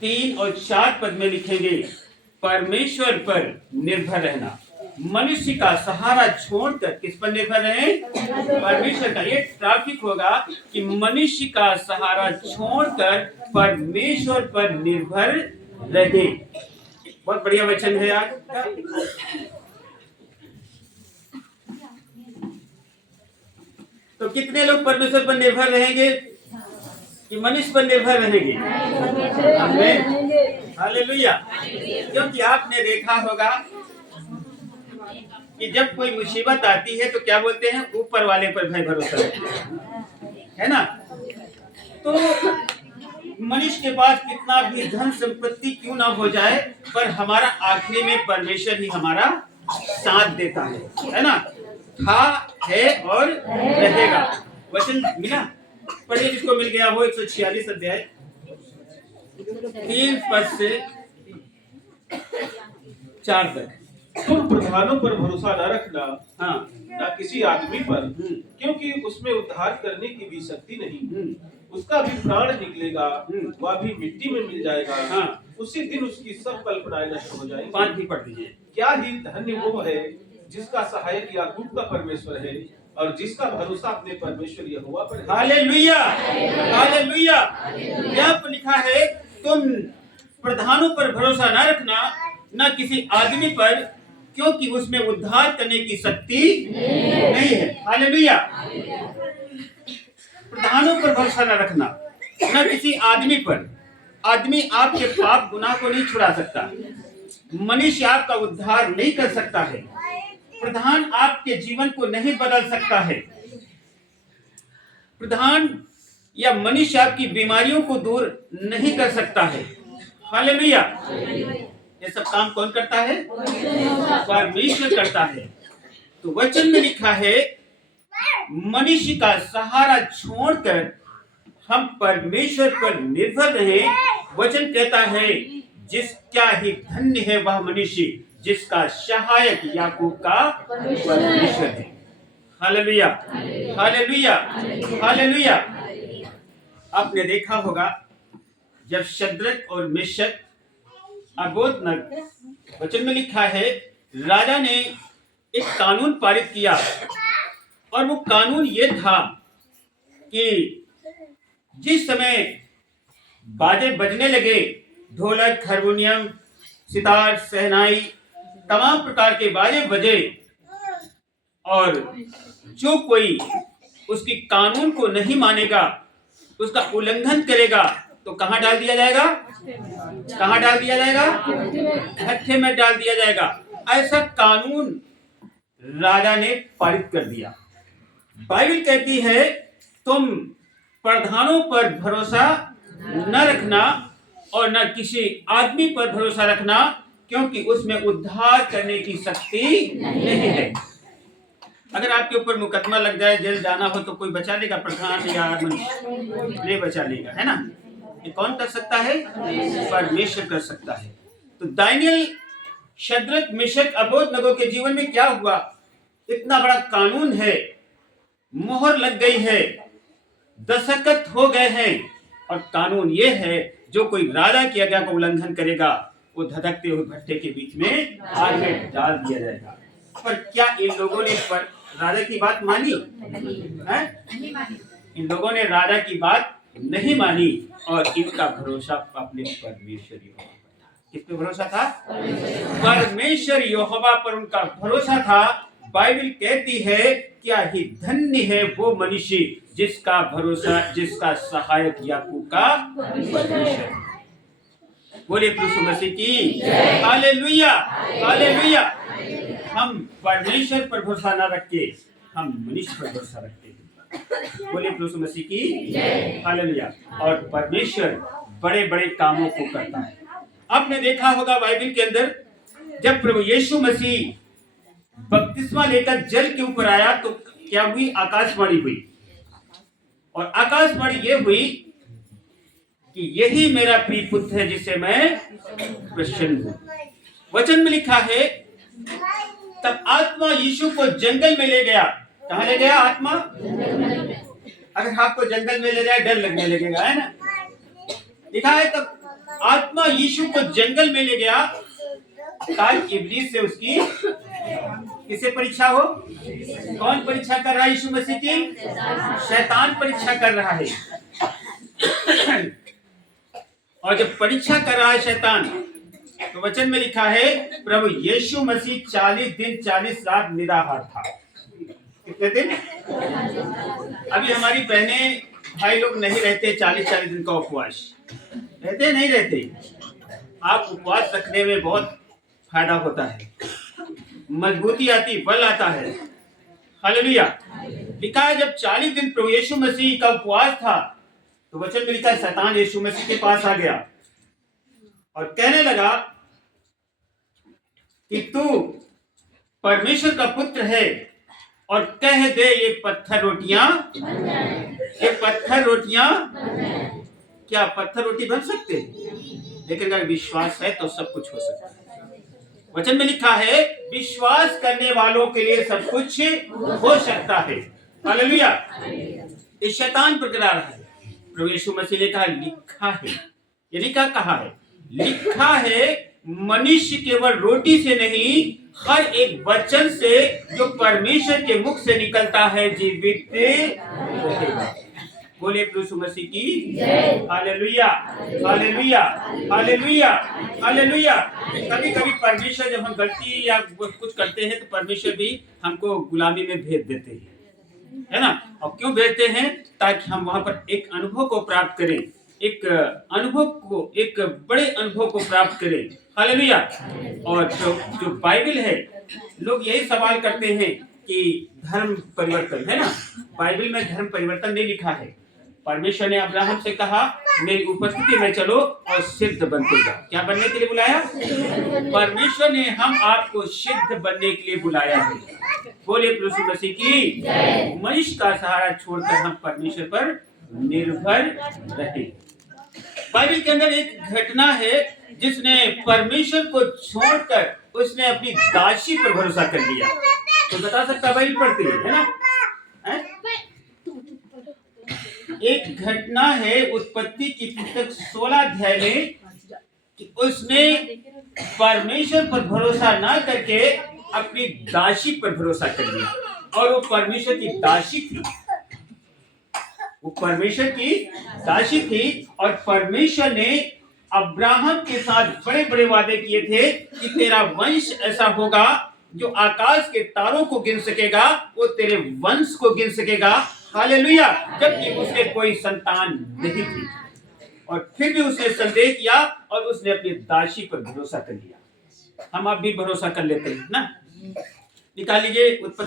3 और 4 पद में लिखेंगे परमेश्वर पर निर्भर रहना। मनुष्य का सहारा छोड़कर किस पर निर्भर रहे? परमेश्वर का। ये ट्रैफिक होगा कि मनुष्य का सहारा छोड़कर परमेश्वर पर निर्भर रहे। बहुत बढ़िया वचन है आज का। तो कितने लोग परमेश्वर पर निर्भर रहेंगे कि मनुष्य पर निर्भर रहेंगे? हालेलुया। क्योंकि आपने देखा होगा कि जब कोई मुसीबत आती है तो क्या बोलते हैं? ऊपर वाले पर भाई भरोसा है ना। तो मनुष्य के पास कितना भी धन संपत्ति क्यों ना हो जाए, पर हमारा आखिरी में परमेश्वर ही हमारा साथ देता है ना। था, है और रहेगा। वचन मिला। पढ़िए जिसको मिल गया वो 146 अध्याय 3 पद से 4 तक। तुम प्रधानों पर भरोसा न रखना, हाँ, न किसी आदमी पर, क्योंकि उसमें उद्धार करने की भी शक्ति नहीं। उसका भी प्राण निकलेगा, वह भी मिट्टी में मिल जाएगा। हाँ। उसी दिन उसकी सब कल्पनाएं नष्ट हो जाएंगी। 5 भी पढ़ दीजिए। क्या ही धन्य वो है जिसका सहायक याकूब का परमेश्वर है और जिसका भरोसा अपने परमेश्वर यहोवा पर है। Hallelujah, hallelujah. यहाँ पर लिखा है तुम प्रधानों पर भरोसा न रखना, न किसी आदमी पर, क्योंकि उसमें उद्धार करने की शक्ति नहीं है। हालेलुया। प्रधानों पर भरोसा न रखना, न किसी आदमी पर। आदमी आपके पाप गुनाह को नहीं छुड़ा सकता। मनुष्य आपका उद्धार नहीं कर सकता है। प्रधान आपके जीवन को नहीं बदल सकता है। प्रधान या मनुष्य आपकी बीमारियों को दूर नहीं कर सकता है। हालेलुया। ये सब काम कौन करता है? परमेश्वर करता है। तो वचन में लिखा है मनुष्य का सहारा छोड़कर हम परमेश्वर पर निर्भर रहे। वचन कहता है जिसका ही धन्य है वह मनुष्य जिसका सहायक याकूब का परमेश्वर है। Hallelujah, hallelujah, hallelujah. आपने देखा होगा जब शद्रक और मेशक अबेदनगो, वचन में लिखा है राजा ने एक कानून पारित किया, और वो कानून ये था कि जिस समय बाजे बजने लगे, ढोलक, हारमोनियम, सितार, शहनाई, तमाम प्रकार के बाजे बजे, और जो कोई उसकी कानून को नहीं मानेगा, उसका उल्लंघन करेगा, तो कहां डाल दिया जाएगा? कहां डाल दिया जाएगा? हत्थे में डाल दिया जाएगा। ऐसा कानून राजा ने पारित कर दिया। बाइबल कहती है तुम प्रधानों पर भरोसा न रखना और न किसी आदमी पर भरोसा रखना, क्योंकि उसमें उद्धार करने की शक्ति नहीं है। अगर आपके ऊपर मुकदमा लग जाए, जेल जाना हो, तो कोई बचा लेगा? प्रधान या मनुष्य नहीं बचा लेगा, है ना। ये कौन कर सकता है? परमेश्वर कर सकता है। तो दानियल, शद्रक, मेशक, अबेदनगो के जीवन में क्या हुआ? इतना बड़ा कानून है, मोहर लग गई है, दस्तखत हो गए हैं, और कानून ये है जो कोई राजा की आज्ञा का उल्लंघन करेगा वो धधकते हुए भट्टे के बीच में आग में डाल दिया जाएगा। पर क्या इन लोगों ने पर राजा की बात मानी? इन लोगों ने राजा की बात नहीं मानी और इनका भरोसा अपने परमेश्वर यहोवा पर था। किस पे भरोसा था? परमेश्वर यहोवा पर उनका भरोसा था। बाइबल कहती है क्या ही धन्य है वो मनुष्य जिसका भरोसा, जिसका सहायक याकूब का परमेश्वर। बोले यीशु मसीह की हालेलुया, हालेलुया। हम परमेश्वर पर भरोसा न रख के हम मनुष्य पर भरोसा रखते हैं। बोले यीशु मसीह की हालेलुया। और परमेश्वर बड़े बड़े कामों को करता है। आपने देखा होगा बाइबल के अंदर जब प्रभु यीशु मसीह बपतिस्मा लेकर जल के ऊपर आया तो क्या हुई? आकाशवाणी हुई, और आकाशवाणी ये हुई कि यही मेरा प्रिय पुत्र है जिसे मैं प्रसन्न हूं। वचन में लिखा है तब आत्मा यीशु को जंगल में ले गया। कहां ले गया? आत्मा। अगर आपको जंगल में ले जाए डर लगने लगेगा, है ना। लिखा है तब आत्मा आत्मा यीशु को जंगल में ले गया ताकि इब्लीस से उसकी किसे परीक्षा हो? कौन परीक्षा कर रहा है यीशु मसीह की? शैतान परीक्षा कर रहा है। और जब परीक्षा कर रहा है शैतान, तो वचन में लिखा है प्रभु यीशु मसीह 40 दिन 40 रात निराहार था। कितने दिन? अभी हमारी बहनें भाई लोग नहीं रहते 40-40 दिन का उपवास, रहते नहीं रहते। आप उपवास रखने में बहुत फायदा होता है, मजबूती आती, बल आता है। हालेलुया। लिखा है जब 40 दिन प्रभु यीशु मसीह का उपवास था, तो वचन में लिखा है शैतान यीशु मसीह के पास आ गया और कहने लगा कि तू परमेश्वर का पुत्र है और कह दे ये पत्थर रोटियां, ये पत्थर रोटियां। क्या पत्थर रोटी बन सकते हैं? लेकिन अगर विश्वास है तो सब कुछ हो सकता है। वचन में लिखा है विश्वास करने वालों के लिए सब कुछ हो सकता है। हालेलुया। इस शैतान पर गिरा रहा है। प्रभु यीशु मसीह ने कहा लिखा है, ये लिखा कहा है, लिखा है मनुष्य केवल रोटी से नहीं हर एक वचन से जो परमेश्वर के मुख से निकलता है जीवित रहेगा। बोले प्रभु यीशु मसीह की हालेलुया, हालेलुया, हालेलुया, हालेलुया। कभी कभी परमेश्वर जब हम गलती या कुछ करते हैं तो परमेश्वर भी हमको गुलामी में भेज देते हैं, है ना। और क्यों भेजते हैं? ताकि हम वहां पर एक अनुभव को प्राप्त करें, एक अनुभव को, एक बड़े अनुभव को प्राप्त करें। हालेलुया। और जो बाइबल है, लोग यही सवाल करते हैं कि धर्म परिवर्तन, है ना। बाइबल में धर्म परिवर्तन नहीं लिखा है। परमेश्वर ने अब्राहम से कहा मेरी उपस्थिति में चलो और सिद्ध बनते जाओ। क्या बनने के लिए बुलाया? परमेश्वर ने हम आपको सिद्ध बनने के लिए बुलाया है। बोले प्रभु यीशु मसीह की। मनुष्य का सहारा छोड़कर हम परमेश्वर पर निर्भर रहे। बाइबल के अंदर एक घटना है जिसने परमेश्वर को छोड़कर उसने अपनी दासी पर भरोसा कर लिया। तो बता सकता बाइबल पढ़ती है ना? एक घटना है उत्पत्ति की पुस्तक 16 अध्याय में कि उसने परमेश्वर पर भरोसा ना करके अपनी दासी पर भरोसा कर लिया। और वो परमेश्वर की दासी थी, वो परमेश्वर की दासी थी। और परमेश्वर ने अब्राहम के साथ बड़े बड़े वादे किए थे कि तेरा वंश ऐसा होगा जो आकाश के तारों को गिन सकेगा, वो तेरे वंश को गिन सकेगा। हालेलुया। जबकि उसके कोई संतान नहीं थी, और फिर भी उसने संदेह किया और उसने अपनी दासी पर भरोसा कर लिया। हम आप भी भरोसा कर लेते हैं ना। निकाल लीजिए उत्पत्ति